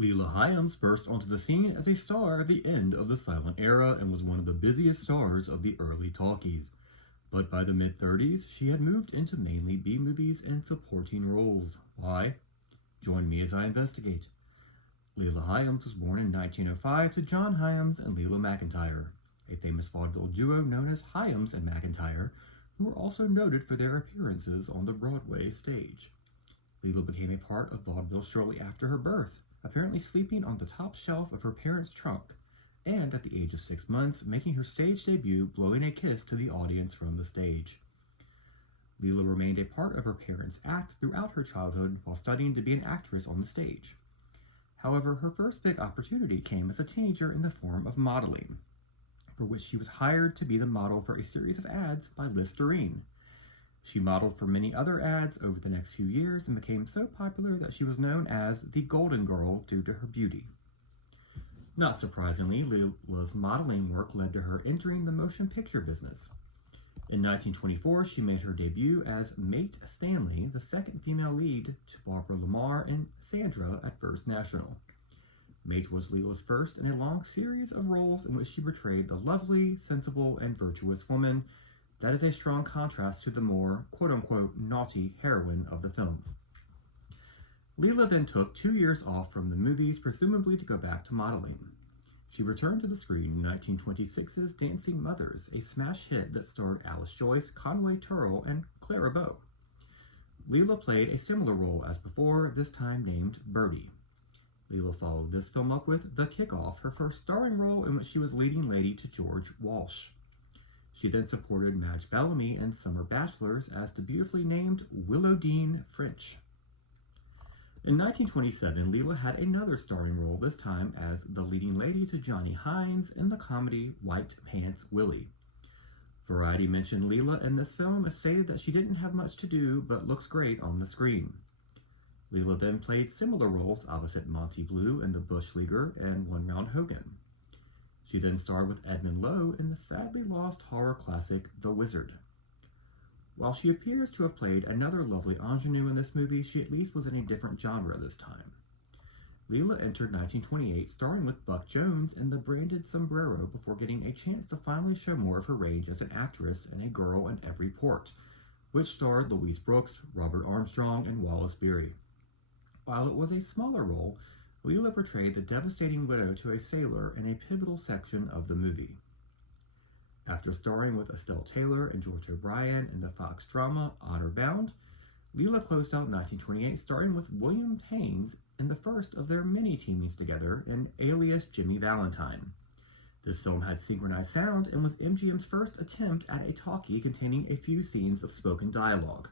LEILA HYAMS burst onto the scene as a star at the end of the silent era and was one of the busiest stars of the early talkies. But by the mid-30s, she had moved into mainly B-movies and supporting roles. Why? Join me as I investigate. LEILA HYAMS was born in 1905 to John Hyams and Leila McIntyre, a famous vaudeville duo known as Hyams and McIntyre, who were also noted for their appearances on the Broadway stage. Leila became a part of vaudeville shortly after her birth, apparently sleeping on the top shelf of her parents' trunk, and at the age of 6 months, making her stage debut blowing a kiss to the audience from the stage. Leila remained a part of her parents' act throughout her childhood while studying to be an actress on the stage. However, her first big opportunity came as a teenager in the form of modeling, for which she was hired to be the model for a series of ads by Listerine. She modeled for many other ads over the next few years and became so popular that she was known as the Golden Girl due to her beauty. Not surprisingly, Leila's modeling work led to her entering the motion picture business. In 1924, she made her debut as Mate Stanley, the second female lead to Barbara Lamar and Sandra at First National. Mate was Leila's first in a long series of roles in which she portrayed the lovely, sensible, and virtuous woman. That is a strong contrast to the more, quote-unquote, naughty heroine of the film. Leila then took 2 years off from the movies, presumably to go back to modeling. She returned to the screen in 1926's Dancing Mothers, a smash hit that starred Alice Joyce, Conway Turrell, and Clara Bow. Leila played a similar role as before, this time named Birdie. Leila followed this film up with The Kickoff, her first starring role in which she was leading lady to George Walsh. She then supported Madge Bellamy in Summer Bachelors as the beautifully named Willowdean French. In 1927, Leila had another starring role, this time as the leading lady to Johnny Hines in the comedy White Pants Willie. Variety mentioned Leila in this film and stated that she didn't have much to do but looks great on the screen. Leila then played similar roles opposite Monty Blue in The Bush Leaguer and One Round Hogan. She then starred with Edmund Lowe in the sadly lost horror classic The Wizard. While she appears to have played another lovely ingenue in this movie, she at least was in a different genre this time. Leila entered 1928 starring with Buck Jones in The Branded Sombrero before getting a chance to finally show more of her range as an actress in A Girl in Every Port, which starred Louise Brooks, Robert Armstrong, and Wallace Beery. While it was a smaller role, Leila portrayed the devastating widow to a sailor in a pivotal section of the movie. After starring with Estelle Taylor and George O'Brien in the Fox drama Honor Bound, Leila closed out 1928 starring with William Haynes in the first of their many teamings together in Alias Jimmy Valentine. This film had synchronized sound and was MGM's first attempt at a talkie containing a few scenes of spoken dialogue.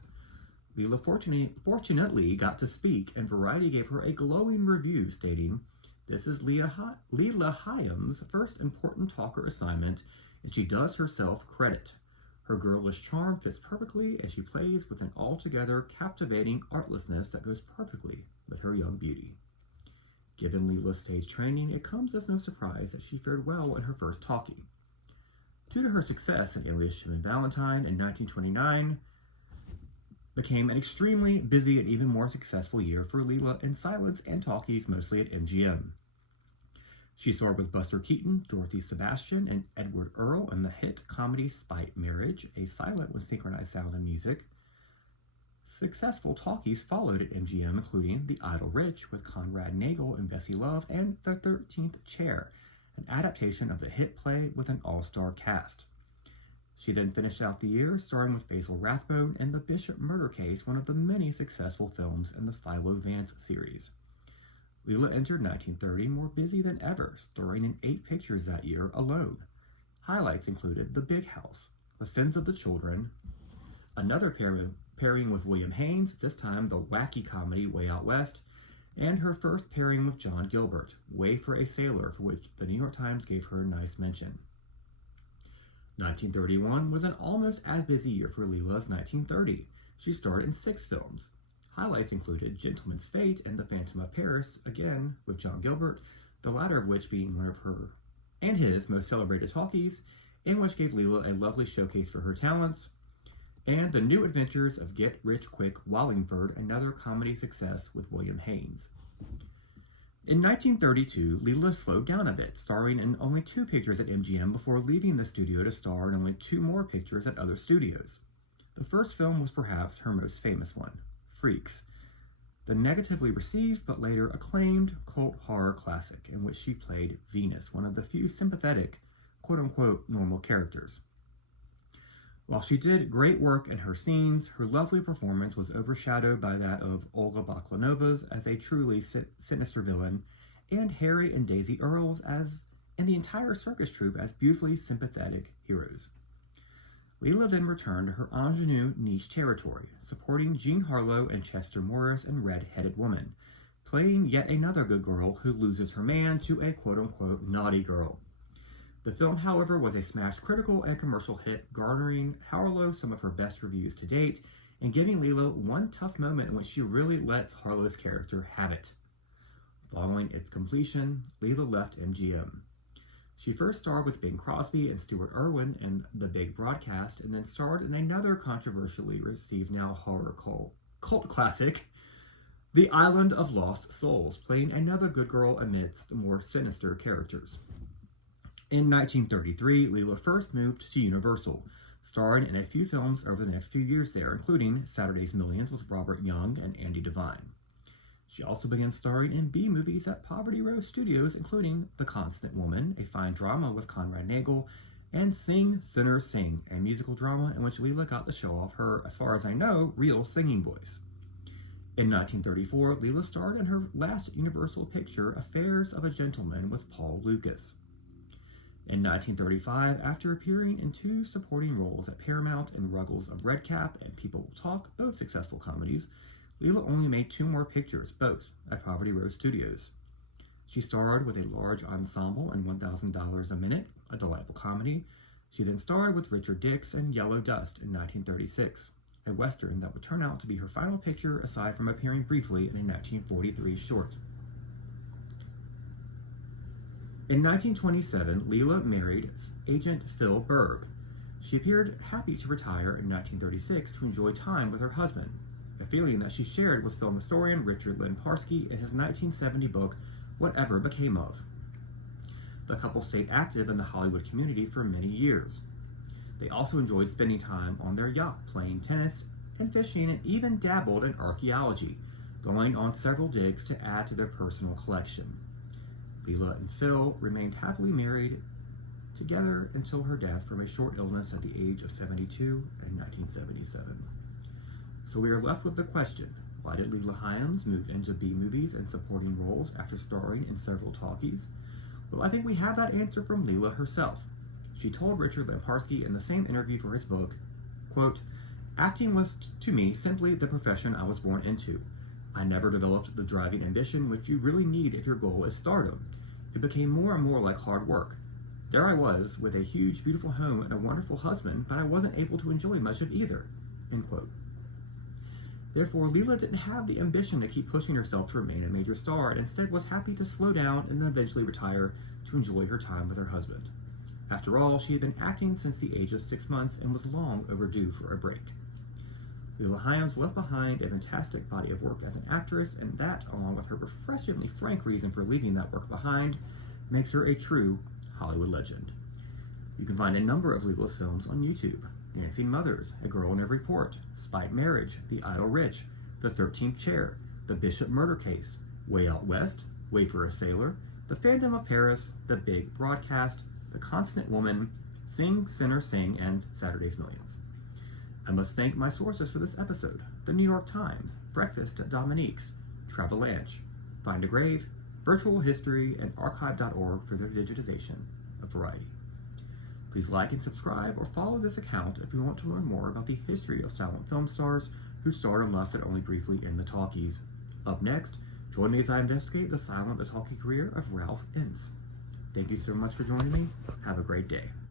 Leila fortunately got to speak, and Variety gave her a glowing review stating, "This is LEILA HYAMS' first important talker assignment, and she does herself credit. Her girlish charm fits perfectly, and she plays with an altogether captivating artlessness that goes perfectly with her young beauty." Given Leila's stage training, it comes as no surprise that she fared well in her first talkie. Due to her success in Alias Jimmy Valentine in 1929, became an extremely busy and even more successful year for Leila in silents and talkies, mostly at MGM. She starred with Buster Keaton, Dorothy Sebastian, and Edward Earl in the hit comedy Spite Marriage, a silent with synchronized sound and music. Successful talkies followed at MGM, including The Idle Rich with Conrad Nagel and Bessie Love, and The 13th Chair, an adaptation of the hit play with an all-star cast. She then finished out the year starring with Basil Rathbone in The Bishop Murder Case, one of the many successful films in the Philo Vance series. Leila entered 1930 more busy than ever, starring in 8 pictures that year alone. Highlights included The Big House, The Sins of the Children, another pairing with William Haynes, this time the wacky comedy Way Out West, and her first pairing with John Gilbert, Way for a Sailor, for which the New York Times gave her a nice mention. 1931 was an almost as busy year for Leila as 1930. She starred in 6 films. Highlights included Gentleman's Fate and The Phantom of Paris, again with John Gilbert, the latter of which being one of her and his most celebrated talkies, in which gave Leila a lovely showcase for her talents, and The New Adventures of Get Rich Quick Wallingford, another comedy success with William Haynes. In 1932, LEILA slowed down a bit, starring in only 2 pictures at MGM before leaving the studio to star in only 2 more pictures at other studios. The first film was perhaps her most famous one, Freaks, the negatively received but later acclaimed cult horror classic in which she played Venus, one of the few sympathetic, quote-unquote, normal characters. While she did great work in her scenes, her lovely performance was overshadowed by that of Olga Baklanova's as a truly sinister villain, and Harry and Daisy Earle's and the entire circus troupe as beautifully sympathetic heroes. LEILA then returned to her ingenue niche territory, supporting Jean Harlow and Chester Morris in Red-Headed Woman, playing yet another good girl who loses her man to a quote-unquote naughty girl. The film, however, was a smash critical and commercial hit, garnering Harlow some of her best reviews to date, and giving LEILA one tough moment in which she really lets Harlow's character have it. Following its completion, LEILA left MGM. She first starred with Bing Crosby and Stuart Erwin in The Big Broadcast, and then starred in another controversially received now horror cult classic, The Island of Lost Souls, playing another good girl amidst more sinister characters. In 1933, LEILA first moved to Universal, starring in a few films over the next few years there, including Saturday's Millions with Robert Young and Andy Devine. She also began starring in B-movies at Poverty Row Studios, including The Constant Woman, a fine drama with Conrad Nagel, and Sing, Sinner, Sing, a musical drama in which LEILA got to show off her, as far as I know, real singing voice. In 1934, LEILA starred in her last Universal picture, Affairs of a Gentleman with Paul Lucas. In 1935, after appearing in 2 supporting roles at Paramount in Ruggles of Redcap and People Will Talk, both successful comedies, LEILA only made 2 more pictures, both at Poverty Row Studios. She starred with a large ensemble in $1,000 a Minute, a delightful comedy. She then starred with Richard Dix in Yellow Dust in 1936, a Western that would turn out to be her final picture aside from appearing briefly in a 1943 short. In 1927, LEILA married agent Phil Berg. She appeared happy to retire in 1936 to enjoy time with her husband, a feeling that she shared with film historian Richard Lynn Parsky in his 1970 book, Whatever Became Of. The couple stayed active in the Hollywood community for many years. They also enjoyed spending time on their yacht, playing tennis and fishing, and even dabbled in archaeology, going on several digs to add to their personal collection. LEILA and Phil remained happily married together until her death from a short illness at the age of 72 in 1977. So we are left with the question, why did LEILA HYAMS move into B-movies and supporting roles after starring in several talkies? Well, I think we have that answer from LEILA herself. She told Richard Lemparski in the same interview for his book, quote, "Acting was to me simply the profession I was born into. I never developed the driving ambition which you really need if your goal is stardom. It became more and more like hard work. There I was, with a huge, beautiful home and a wonderful husband, but I wasn't able to enjoy much of either." End quote. Therefore, LEILA didn't have the ambition to keep pushing herself to remain a major star, and instead was happy to slow down and then eventually retire to enjoy her time with her husband. After all, she had been acting since the age of 6 months and was long overdue for a break. LEILA HYAMS left behind a fantastic body of work as an actress, and that, along with her refreshingly frank reason for leaving that work behind, makes her a true Hollywood legend. You can find a number of LEILA's films on YouTube: Dancing Mothers, A Girl in Every Port, Spite Marriage, The Idle Rich, The 13th Chair, The Bishop Murder Case, Way Out West, Way for a Sailor, The Phantom of Paris, The Big Broadcast, The Constant Woman, Sing, Sinner, Sing, and Saturday's Millions. I must thank my sources for this episode: The New York Times, Breakfast at Dominiques, Travalanche, Find a Grave, Virtual History, and Archive.org for their digitization of Variety. Please like and subscribe or follow this account if you want to learn more about the history of silent film stars who starred and lasted only briefly in the talkies. Up next, join me as I investigate the silent Talkie career of Ralph Ince. Thank you so much for joining me. Have a great day.